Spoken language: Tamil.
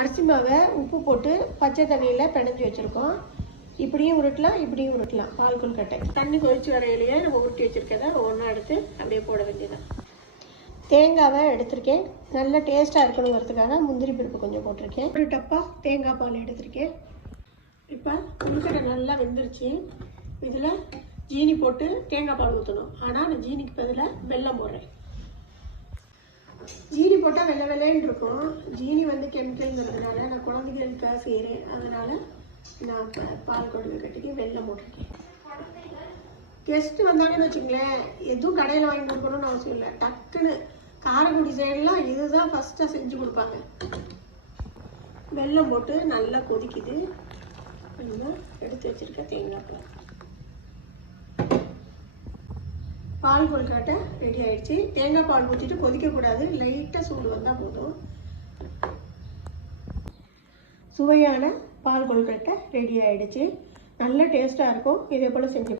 அரிசி மாவை உப்பு போட்டு பச்சை தண்ணியில் பிணைஞ்சி வச்சுருக்கோம். இப்படியும் உருட்டலாம், இப்படியும் உருட்டலாம். பால் கொழுக்கட்டை தண்ணி கொதிச்சு வரையிலேயே நம்ம உருட்டி வச்சுருக்கதை ஒன்றா எடுத்து அப்படியே போட வேண்டியதான். தேங்காவை எடுத்திருக்கேன். நல்ல டேஸ்ட்டாக இருக்கணுங்கிறதுக்காக முந்திரி பருப்பு கொஞ்சம் போட்டிருக்கேன். ஒரு டப்பா தேங்காய் பால் எடுத்திருக்கேன். இப்போ கொழுக்கட்டை நல்லா வெந்துருச்சு. இதில் ஜீனி போட்டு தேங்காய் பால் ஊற்றணும். ஆனால் நான் ஜீனிக்கு பதிலாக வெல்லம் போடுறேன். ஜீனி போட்டால் வெள்ளை வெள்ளைன்னு இருக்கும். ஜீனி வந்து கெமிக்கல்ங்கிறதுனால நான் குழந்தைகளுக்காக செய்கிறேன். அதனால் நான் இப்போ பால் கொழுக்கட்டைக்கு வெல்லம் போட்டிருக்கேன். கெஸ்ட்டு வந்தாங்கன்னு வச்சுங்களேன், எதுவும் கடையில் வாங்கி கொடுக்கணும்னு அவசியம் இல்லை. டக்குன்னு காரைக்குடி சைடெலாம் இதுதான் ஃபஸ்ட்டாக செஞ்சு கொடுப்பாங்க. வெல்லம் போட்டு நல்லா கொதிக்குது. கொஞ்சம் எடுத்து வச்சுருக்க தேங்காய் பால். பால் கொழுக்கட்டை ரெடி ஆயிடுச்சு. தேங்காய் பால் ஊற்றிட்டு கொதிக்கக்கூடாது, லைட்டாக சூடு வந்தால் போதும். சுவையான பால் கொழுக்கட்டை ரெடி ஆயிடுச்சு. நல்ல டேஸ்ட்டாக இருக்கும். இதே போல் செஞ்சு